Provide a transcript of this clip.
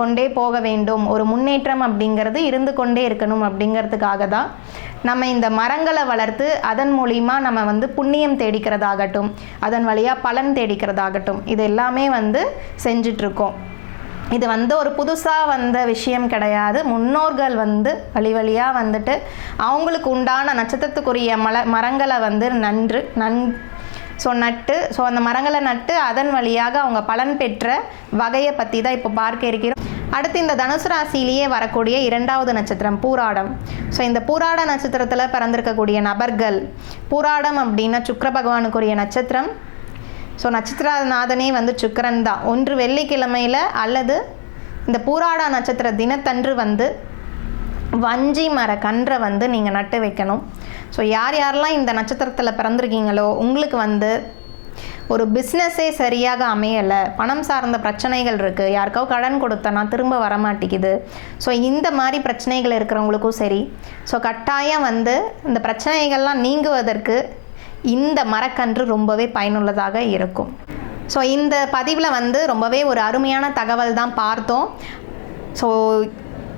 கொண்டே போக வேண்டும். ஒரு முன்னேற்றம் அப்படிங்கிறது இருந்து கொண்டே இருக்கணும் அப்படிங்கிறதுக்காக தான் நம்ம இந்த மரங்களை வளர்த்து அதன் மூலிமா நம்ம வந்து புண்ணியம் தேடிக்கிறதாகட்டும் அதன் வழியாக பலன் தேடிக்கிறதாகட்டும் இது எல்லாமே வந்து செஞ்சிட்ருக்கோம். இது வந்து ஒரு புதுசாக வந்த விஷயம் கிடையாது. முன்னோர்கள் வந்து வழி வழியாக வந்துட்டு அவங்களுக்கு உண்டான நட்சத்திரத்துக்குரிய மல மரங்களை வந்து நன்று நன் ஸோ நட்டு ஸோ அந்த மரங்களை நட்டு அதன் வழியாக அவங்க பலன் பெற்ற வகையை பற்றி தான் இப்போ பார்க்க இருக்கிறோம். அடுத்து இந்த தனுசு ராசியிலேயே வரக்கூடிய இரண்டாவது நட்சத்திரம் பூராடம். ஸோ இந்த பூராட நட்சத்திரத்தில் பிறந்திருக்கக்கூடிய நபர்கள் பூராடம் அப்படின்னா சுக்கர பகவானுக்குரிய நட்சத்திரம். ஸோ நட்சத்திரநாதனே வந்து சுக்கரன் தான் ஒன்று வெள்ளிக்கிழமையில் அல்லது இந்த பூராடா நட்சத்திர தினத்தன்று வந்து வஞ்சி மர கன்றை வந்து நீங்கள் நட்டு வைக்கணும். ஸோ யார் யாரெல்லாம் இந்த நட்சத்திரத்தில் பிறந்திருக்கீங்களோ உங்களுக்கு வந்து ஒரு பிஸ்னஸே சரியாக அமையலை பணம் சார்ந்த பிரச்சனைகள் இருக்குது யாருக்கோ கடன் கொடுத்தனா திரும்ப வரமாட்டேங்குது. ஸோ இந்த மாதிரி பிரச்சனைகள் இருக்கிறவங்களுக்கும் சரி ஸோ கட்டாயம் வந்து இந்த பிரச்சனைகள்லாம் நீங்குவதற்கு இந்த மரக்கன்று ரொம்பவே பயனுள்ளதாக இருக்கும். ஸோ இந்த பதிவில் வந்து ரொம்பவே ஒரு அருமையான தகவல் தான் பார்த்தோம். ஸோ